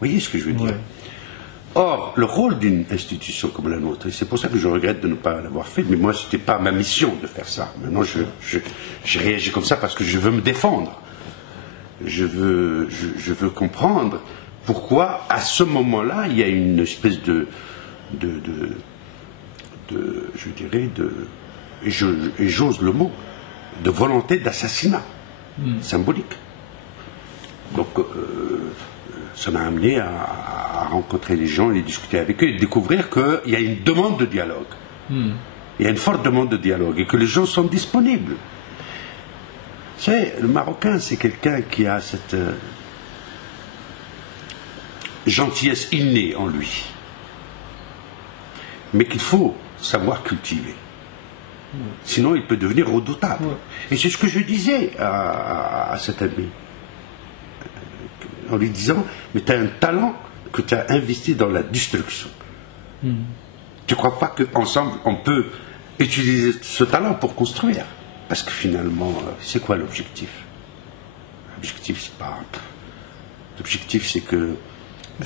voyez ce que je veux dire? Ouais. Or, le rôle d'une institution comme la nôtre, et c'est pour ça que je regrette de ne pas l'avoir fait, mais moi, ce n'était pas ma mission de faire ça. Maintenant, je réagis comme ça parce que je veux me défendre. Je veux comprendre pourquoi, à ce moment-là, il y a une espèce je dirais, et j'ose le mot, de volonté d'assassinat symbolique. Donc, ça m'a amené à rencontrer les gens et discuter avec eux et découvrir qu'il y a une demande de dialogue. Il y a une forte demande de dialogue et que les gens sont disponibles. Vous savez, le Marocain, c'est quelqu'un qui a cette gentillesse innée en lui, mais qu'il faut savoir cultiver. Sinon, il peut devenir redoutable. Et c'est ce que je disais à cet ami, en lui disant, mais tu as un talent que tu as investi dans la destruction. Tu ne crois pas qu'ensemble, on peut utiliser ce talent pour construire? Parce que finalement, c'est quoi l'objectif? L'objectif, c'est pas... L'objectif, c'est que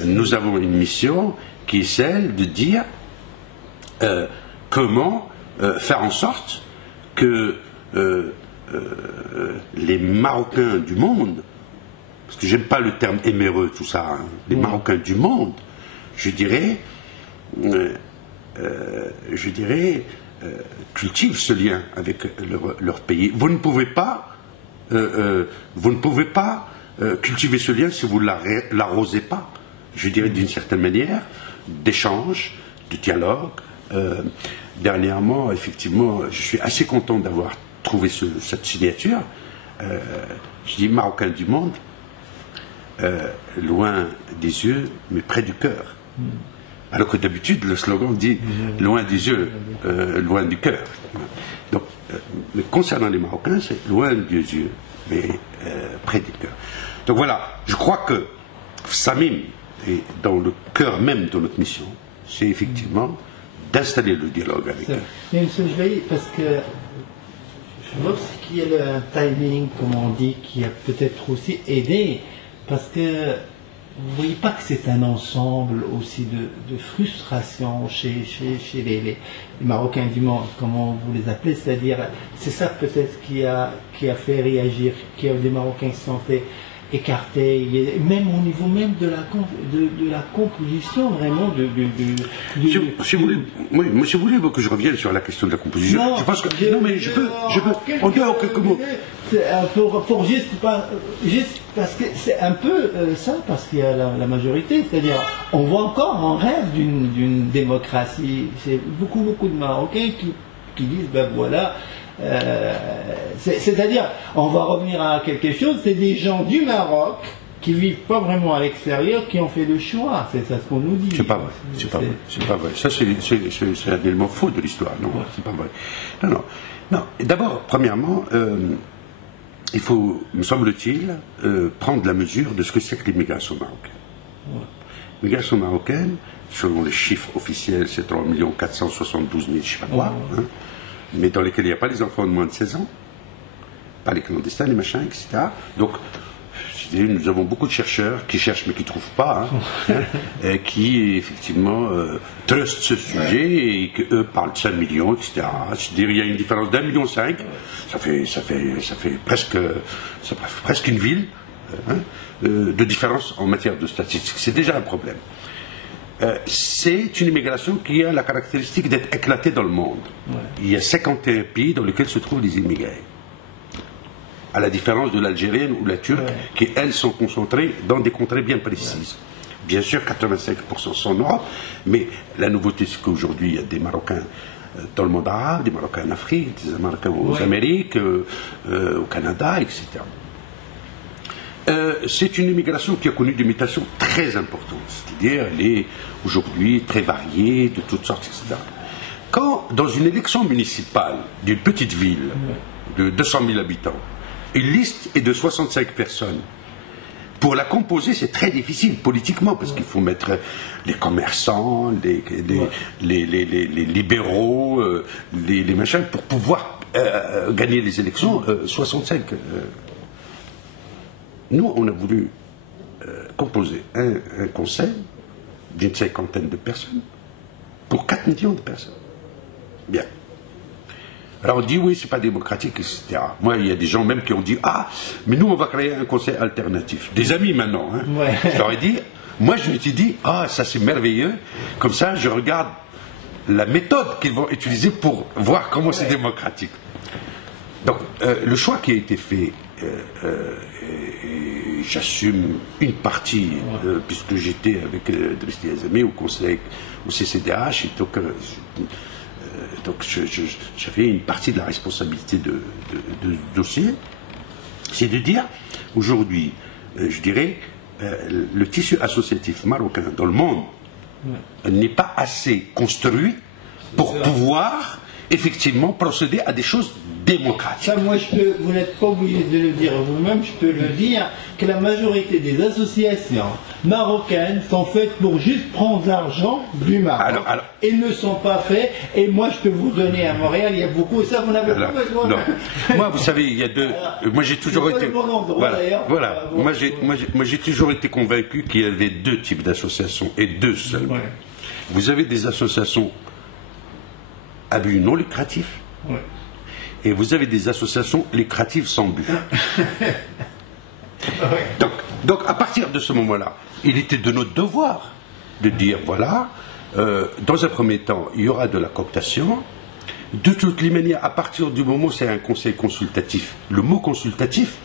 nous avons une mission qui est celle de dire comment faire en sorte que les Marocains du monde, parce que j'aime pas le terme éméreux, tout ça, hein, les Marocains du monde, je dirais, cultivent ce lien avec leur pays. Vous ne pouvez pas, cultiver ce lien si vous ne l'arrosez pas, je dirais d'une certaine manière, d'échange, de dialogue. Dernièrement, effectivement, je suis assez content d'avoir trouvé cette signature. Je dis Marocains du monde, loin des yeux, mais près du cœur. Alors que d'habitude, le slogan dit loin des yeux, loin du cœur. Donc, mais concernant les Marocains, c'est loin des yeux, mais près du cœur. Donc voilà, je crois que Samim est dans le cœur même de notre mission, c'est effectivement d'installer le dialogue avec eux. Mais M. Jlaï, parce que je vois aussi qu'il y a un timing, comme on dit, qui a peut-être aussi aidé, parce que vous ne voyez pas que c'est un ensemble aussi de frustration chez les Marocains du monde, comment vous les appelez, c'est-à-dire, c'est ça peut-être qui a fait réagir, qui a des Marocains qui se sont fait écartés, même au niveau même de la composition vraiment Si vous voulez que je revienne sur la question de la composition, non, je pense que non mais je peux on dit en quelques mots. Pour juste parce que c'est un peu ça, parce qu'il y a la majorité, c'est-à-dire on voit encore un rêve d'une démocratie. C'est beaucoup de Marocains qui disent ben voilà. C'est-à-dire, on va revenir à quelque chose, c'est des gens du Maroc qui vivent pas vraiment à l'extérieur qui ont fait le choix, c'est ça ce qu'on nous dit. C'est pas vrai, c'est pas vrai. Ça c'est un élément faux de l'histoire, non, c'est pas vrai. Non. D'abord, premièrement, il faut, me semble-t-il, prendre la mesure de ce que c'est que l'immigration marocaine. L'immigration marocaine, selon les chiffres officiels, c'est 3 472 000, je sais pas quoi, hein, mais dans lesquels il n'y a pas les enfants de moins de 16 ans, pas les clandestins, les machins, etc. Donc, nous avons beaucoup de chercheurs qui cherchent mais qui ne trouvent pas, et qui effectivement trustent ce sujet et qu'eux parlent de 5 millions, etc. C'est-à-dire il y a une différence d'1,5 million, ça fait presque une ville de différence en matière de statistiques. C'est déjà un problème. C'est une immigration qui a la caractéristique d'être éclatée dans le monde. Il y a 51 pays dans lesquels se trouvent les immigrés. À la différence de l'algérienne ou la turque, qui elles sont concentrées dans des contrées bien précises. Bien sûr, 85% sont en Europe, mais la nouveauté, c'est qu'aujourd'hui, il y a des Marocains dans le monde arabe, des Marocains en Afrique, des Marocains aux Amériques, au Canada, etc. C'est une immigration qui a connu des mutations très importantes, c'est-à-dire elle est aujourd'hui très variée, de toutes sortes, etc. Quand, dans une élection municipale d'une petite ville de 200 000 habitants, une liste est de 65 personnes, pour la composer, c'est très difficile politiquement, parce qu'il faut mettre les commerçants, les libéraux, les machins, pour pouvoir gagner les élections, 65. Nous, on a voulu composer un conseil d'une cinquantaine de personnes pour 4 millions de personnes. Bien. Alors on dit oui, c'est pas démocratique, etc. Moi, il y a des gens même qui ont dit ah, mais nous on va créer un conseil alternatif. Des amis maintenant. Hein. Ouais. Je leur ai dit, moi je me suis dit ah, ça c'est merveilleux. Comme ça, je regarde la méthode qu'ils vont utiliser pour voir comment c'est démocratique. Donc le choix qui a été fait, j'assume une partie, puisque j'étais avec Dristi Azami au conseil, au CCDH, et donc j'avais une partie de la responsabilité de ce dossier, c'est de dire, aujourd'hui, je dirais, le tissu associatif marocain dans le monde n'est pas assez construit pour pouvoir effectivement procéder à des choses démocratiques. Ça, moi, vous n'êtes pas obligé de le dire vous-même, je peux le dire, que la majorité des associations marocaines sont faites pour juste prendre l'argent du Maroc. Alors, elles ne sont pas faites, et moi, je peux vous donner à Montréal, il y a beaucoup, ça, vous n'avez pas besoin. Non. Moi, vous savez, il y a deux... moi, j'ai toujours été... Voilà. Moi, j'ai toujours été convaincu qu'il y avait deux types d'associations, et deux seuls. Ouais. Vous avez des associations à but non lucratif, et vous avez des associations lucratives sans but. Donc, à partir de ce moment-là, il était de notre devoir de dire, voilà, dans un premier temps, il y aura de la cooptation. De toutes les manières, à partir du moment où c'est un conseil consultatif, le mot consultatif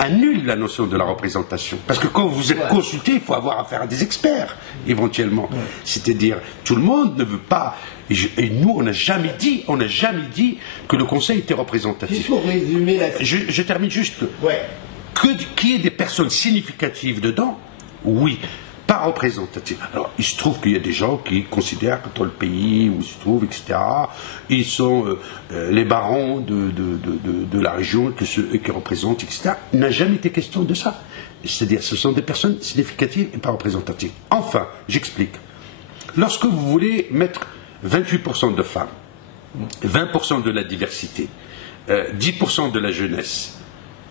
annule la notion de la représentation. Parce que quand vous êtes consulté, il faut avoir affaire à des experts, éventuellement. C'est-à-dire, tout le monde ne veut pas... Et nous, on n'a jamais dit que le conseil était représentatif. Il faut résumer la... Je termine juste. Qu'il y ait des personnes significatives dedans, oui, pas représentatives. Alors, il se trouve qu'il y a des gens qui considèrent que dans le pays où ils se trouvent, etc., ils sont les barons de la région qui représentent, etc. Il n'a jamais été question de ça. C'est-à-dire, ce sont des personnes significatives et pas représentatives. Enfin, j'explique. Lorsque vous voulez mettre 28% de femmes, 20% de la diversité, 10% de la jeunesse,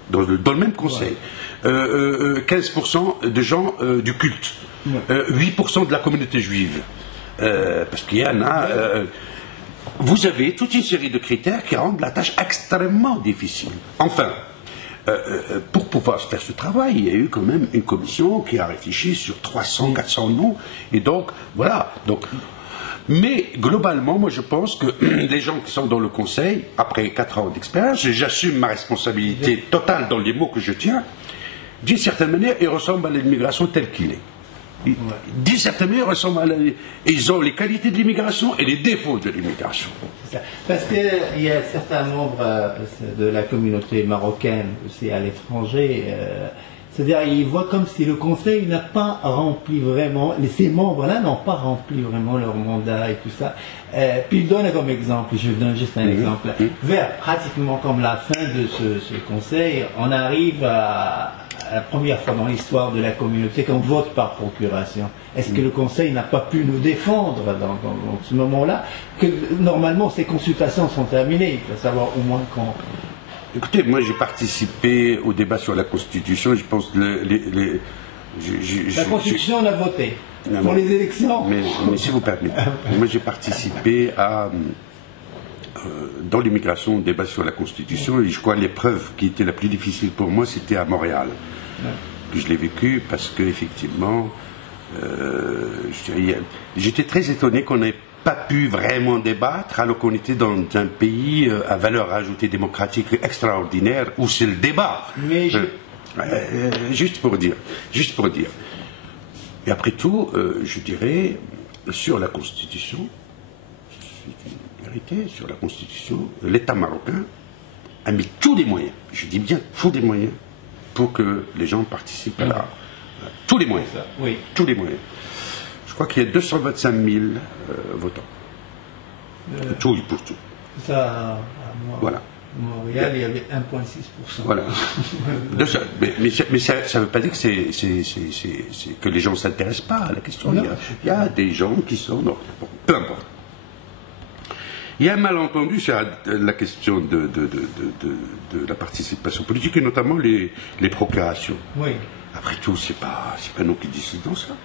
dans le même conseil, 15% de gens du culte, 8% de la communauté juive, parce qu'il y en a... vous avez toute une série de critères qui rendent la tâche extrêmement difficile. Enfin, pour pouvoir faire ce travail, il y a eu quand même une commission qui a réfléchi sur 300, 400 noms, et donc, voilà. Mais globalement, moi je pense que les gens qui sont dans le conseil, après 4 ans d'expérience, j'assume ma responsabilité totale dans les mots que je tiens, d'une certaine manière, ils ressemblent à l'immigration telle qu'il est. D'une certaine manière, ils ressemblent à ils ont les qualités de l'immigration et les défauts de l'immigration. Parce qu'il y a certains membres de la communauté marocaine aussi à l'étranger. C'est-à-dire, ils voient comme si le Conseil n'a pas rempli vraiment, ces membres-là n'ont pas rempli vraiment leur mandat et tout ça. Puis il donne comme exemple, je donne juste un exemple, vers pratiquement comme la fin de ce Conseil, on arrive à la première fois dans l'histoire de la communauté qu'on vote par procuration. Est-ce que le Conseil n'a pas pu nous défendre dans ce moment-là, que normalement ces consultations sont terminées, il faut savoir au moins quand... Écoutez, moi j'ai participé au débat sur la Constitution, je pense que la Constitution, on a voté. Pour les élections. Mais si vous permettez, moi j'ai participé dans l'immigration au débat sur la Constitution, et je crois que l'épreuve qui était la plus difficile pour moi, c'était à Montréal. Que je l'ai vécu parce que effectivement, j'étais très étonné qu'on n'ait pas pu vraiment débattre alors qu'on était dans un pays à valeur ajoutée démocratique extraordinaire où c'est le débat. Mais juste pour dire. Et après tout, je dirais, sur la Constitution, c'est une vérité, sur la Constitution, l'État marocain a mis tous les moyens, je dis bien tous les moyens, pour que les gens participent à tous les moyens. Tous les moyens. Je crois qu'il y a 225 000 votants. Tout et pour tout. Ça, voilà. Montréal, il y avait 1,6%. Voilà. Mais ça ne veut pas dire que, que les gens ne s'intéressent pas à la question. Il y a des gens qui sont... Non, bon, peu importe. Il y a un malentendu sur la question de la participation politique, et notamment les procurations. Oui. Après tout, c'est pas nous qui décidons ça.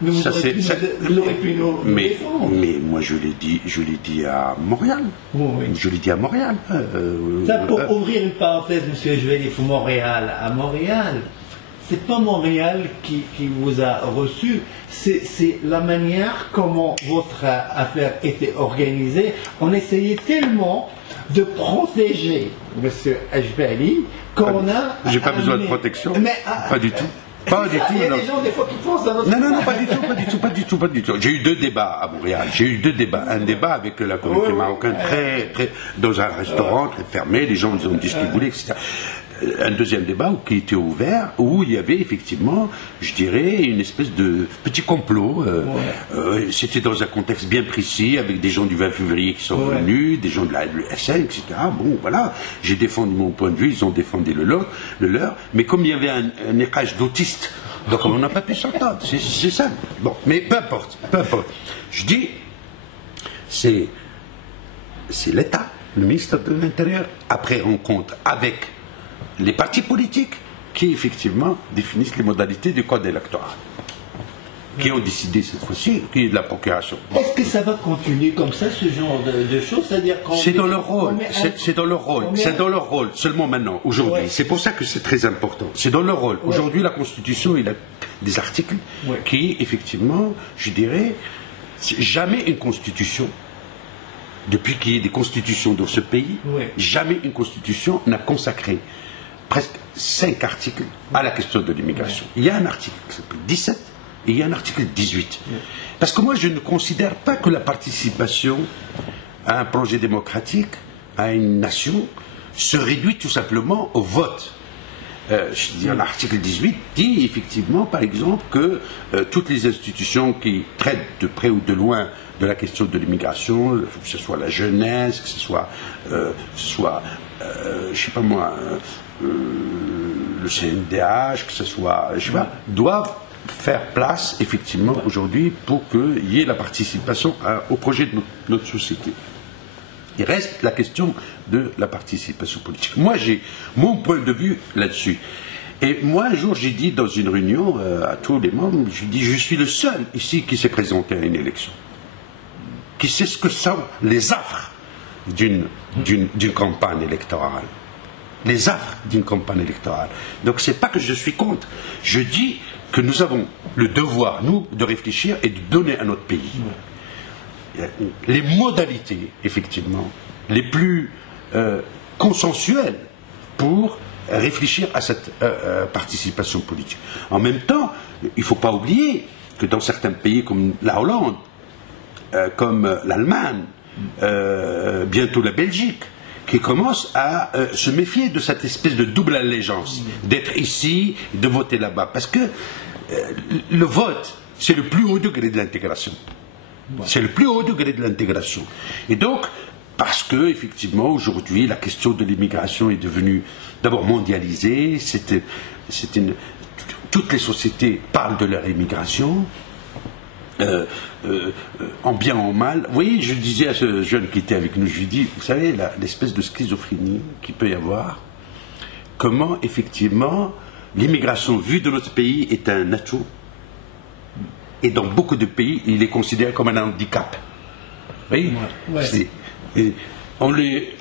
Mais vous aurez pu nous défendre. Mais moi, je l'ai dit à Montréal. Oui. Je l'ai dit à Montréal. Ça, pour ouvrir une parenthèse, monsieur Juelif, Montréal, à Montréal, c'est pas Montréal qui vous a reçu, c'est la manière comment votre affaire était organisée. On essayait tellement de protéger monsieur Ajbali qu'on a... J'ai pas besoin de protection. Pas du tout. Pas du tout. Il y a des gens des fois qui pensent à notre... Non, pas du tout. J'ai eu 2 débats à Montréal. J'ai eu 2 débats. Un débat avec la communauté marocaine, très, dans un restaurant très fermé. Les gens ont dit ce qu'ils voulaient, etc. Un deuxième débat qui était ouvert, où il y avait effectivement, je dirais, une espèce de petit complot. C'était dans un contexte bien précis, avec des gens du 20 février qui sont venus, des gens de la SN, etc. Bon, voilà, j'ai défendu mon point de vue, ils ont défendu le leur, mais comme il y avait un écrage d'autistes, donc on n'a pas pu s'entendre, c'est ça. Bon, mais peu importe. Je dis, c'est l'État, le ministre de l'Intérieur, après rencontre avec les partis politiques qui, effectivement, définissent les modalités du code électoral, qui ont décidé cette fois-ci, qui est de la procuration. Est-ce que ça va continuer comme ça, ce genre de choses? C'est-à-dire c'est dans leur rôle, c'est dans leur rôle, seulement maintenant, aujourd'hui. C'est pour ça que c'est très important. C'est dans leur rôle. Aujourd'hui, la Constitution, il a des articles qui, effectivement, je dirais, jamais une Constitution, depuis qu'il y a des constitutions dans ce pays, jamais une Constitution n'a consacré presque 5 articles à la question de l'immigration. Il y a un article qui s'appelle 17 et il y a un article 18. Parce que moi, je ne considère pas que la participation à un projet démocratique, à une nation, se réduit tout simplement au vote. L'article 18 dit effectivement, par exemple, que toutes les institutions qui traitent de près ou de loin de la question de l'immigration, que ce soit la jeunesse, que ce soit je sais pas moi, le CNDH, que ce soit, je sais pas, doivent faire place, effectivement, aujourd'hui, pour qu'il y ait la participation au projet de notre société. Il reste la question de la participation politique. Moi, j'ai mon point de vue là-dessus. Et moi, un jour, j'ai dit dans une réunion à tous les membres, je dis, je suis le seul ici qui s'est présenté à une élection, qui sait ce que sont les affres d'une campagne électorale. Les affres d'une campagne électorale. Donc c'est pas que je suis contre. Je dis que nous avons le devoir, nous, de réfléchir et de donner à notre pays les modalités, effectivement, les plus consensuelles pour réfléchir à cette participation politique. En même temps, il ne faut pas oublier que dans certains pays comme la Hollande, comme l'Allemagne, bientôt la Belgique, qui commencent à se méfier de cette espèce de double allégeance, d'être ici, de voter là-bas. Parce que le vote, c'est le plus haut degré de l'intégration. C'est le plus haut degré de l'intégration. Et donc, parce que, effectivement, aujourd'hui, la question de l'immigration est devenue d'abord mondialisée, toutes les sociétés parlent de leur immigration, en bien ou en mal. Vous voyez, je disais à ce jeune qui était avec nous, je lui dis, vous savez, l'espèce de schizophrénie qu'il peut y avoir, comment effectivement l'immigration vue de notre pays est un atout, et dans beaucoup de pays, il est considéré comme un handicap. Vous voyez,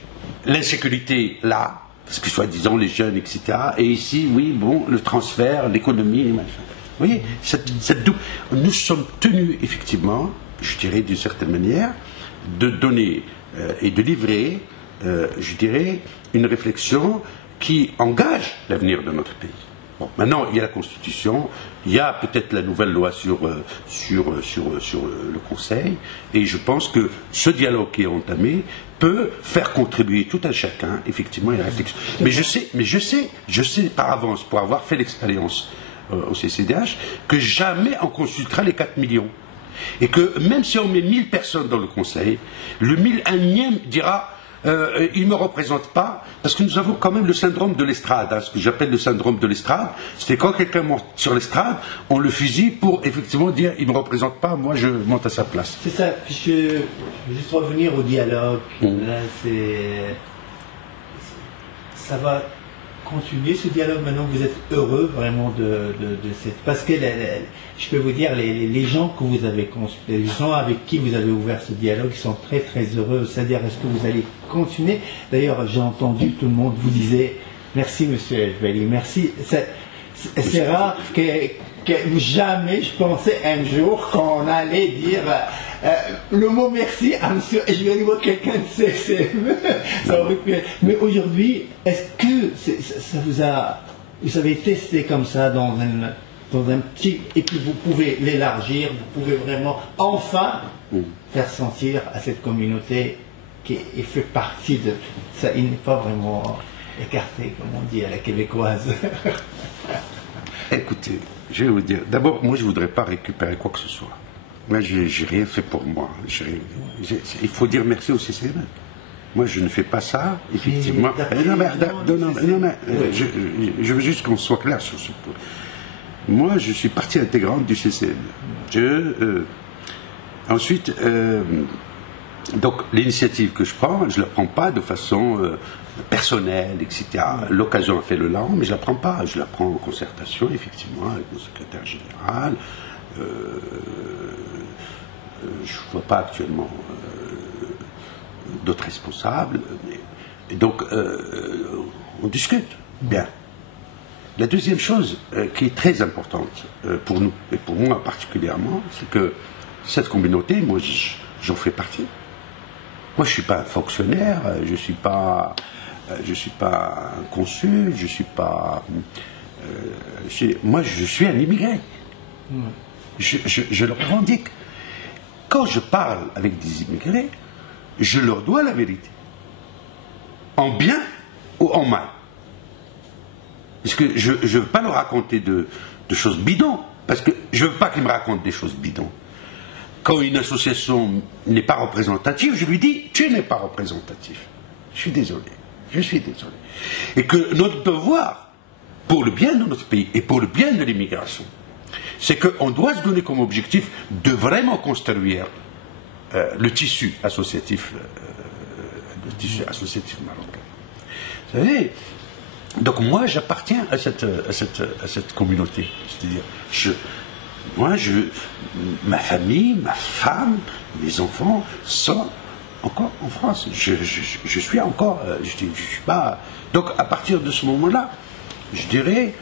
l'insécurité là, parce que soi-disant les jeunes, etc. Et ici, oui, bon, le transfert, l'économie, les machins. Vous voyez, nous sommes tenus, effectivement, je dirais d'une certaine manière, de donner et de livrer, je dirais, une réflexion qui engage l'avenir de notre pays. Bon, maintenant, il y a la Constitution, il y a peut-être la nouvelle loi sur le Conseil, et je pense que ce dialogue qui est entamé peut faire contribuer tout un chacun, effectivement, à la réflexion. Mais je sais par avance, pour avoir fait l'expérience au CCDH, que jamais on consultera les 4 millions. Et que même si on met 1000 personnes dans le Conseil, le 1001e dira il ne me représente pas, parce que nous avons quand même le syndrome de l'estrade, hein, ce que j'appelle le syndrome de l'estrade. C'est quand quelqu'un monte sur l'estrade, on le fusille pour effectivement dire il ne me représente pas, moi je monte à sa place. C'est ça, je veux juste revenir au dialogue. Là, ça va continuer ce dialogue maintenant que vous êtes heureux vraiment de cette... Parce que je peux vous dire, les gens que vous avez consultés, les gens avec qui vous avez ouvert ce dialogue, ils sont très très heureux. C'est-à-dire, est-ce que vous allez continuer? D'ailleurs, j'ai entendu tout le monde vous disait merci monsieur Elveli, merci. C'est rare que jamais je pensais un jour qu'on allait dire le mot merci à monsieur et je vais aller voir quelqu'un de CSM. Ça aurait pu être. Mais aujourd'hui, est-ce que ça vous avez testé comme ça dans un petit, et puis vous pouvez l'élargir, vous pouvez vraiment enfin faire sentir à cette communauté qui fait partie de ça, il n'est pas vraiment écarté, comme on dit à la québécoise. Écoutez, je vais vous dire, d'abord, moi je ne voudrais pas récupérer quoi que ce soit. Moi, je n'ai rien fait pour moi. Il faut dire merci au CCM. Moi, je ne fais pas ça, effectivement. Je veux juste qu'on soit clair sur ce point. Moi, je suis partie intégrante du CCM. Ensuite, donc, l'initiative que je prends, je ne la prends pas de façon personnelle, etc. L'occasion a fait le larron, mais je ne la prends pas. Je la prends en concertation, effectivement, avec mon secrétaire général. Je ne vois pas actuellement d'autres responsables. Et donc, on discute. Bien. La deuxième chose qui est très importante pour nous, et pour moi particulièrement, c'est que cette communauté, moi, j'en fais partie. Moi, je ne suis pas un fonctionnaire, je ne suis pas un consul, je ne suis pas... moi, je suis un immigré. Je le revendique. Quand je parle avec des immigrés, je leur dois la vérité. En bien ou en mal. Parce que je ne veux pas leur raconter de choses bidons. Parce que je ne veux pas qu'ils me racontent des choses bidons. Quand une association n'est pas représentative, je lui dis, tu n'es pas représentatif. Je suis désolé. Je suis désolé. Et que notre devoir, pour le bien de notre pays et pour le bien de l'immigration, c'est qu'on doit se donner comme objectif de vraiment construire le tissu associatif marocain. Vous savez, donc moi j'appartiens à cette communauté. C'est-à-dire, ma famille, ma femme, mes enfants sont encore en France. Je suis encore, je suis pas. Donc à partir de ce moment-là, je dirais,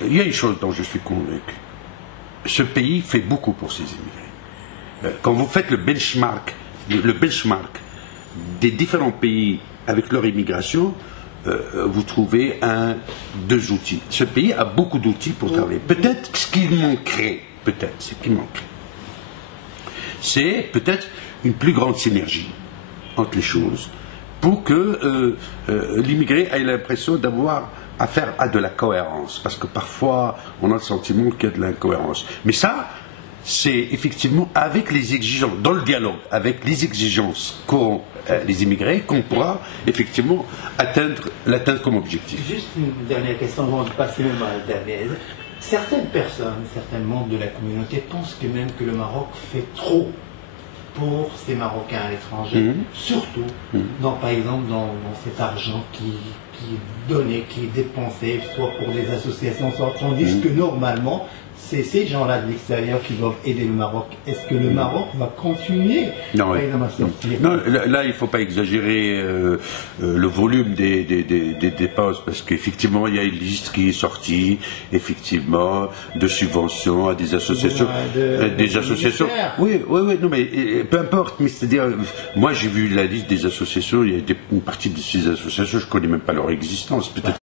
il y a une chose dont je suis convaincu. Ce pays fait beaucoup pour ses immigrés. Quand vous faites le benchmark des différents pays avec leur immigration, vous trouvez deux outils. Ce pays a beaucoup d'outils pour travailler. Peut-être ce qui manquerait, c'est peut-être une plus grande synergie entre les choses pour que l'immigré ait l'impression d'avoir affaire à de la cohérence. Parce que parfois, on a le sentiment qu'il y a de l'incohérence. Mais ça, c'est effectivement avec les exigences, dans le dialogue, avec les exigences qu'ont les immigrés, qu'on pourra effectivement l'atteindre comme objectif. Juste une dernière question avant de passer même à la dernière. Certaines personnes, certains membres de la communauté pensent que même que le Maroc fait trop pour ces Marocains à l'étranger, surtout par exemple dans cet argent qui est donné, qui est dépensé, soit pour des associations, soit tandis que normalement c'est ces gens-là de l'extérieur qui doivent aider le Maroc. Est-ce que le Maroc va continuer non, là, il ne faut pas exagérer le volume des dépenses, parce qu'effectivement, il y a une liste qui est sortie, effectivement, de subventions à des associations. Oui, non, mais peu importe, mais c'est-à-dire, moi j'ai vu la liste des associations, il y a une partie de ces associations, je ne connais même pas leur existence. Peut-être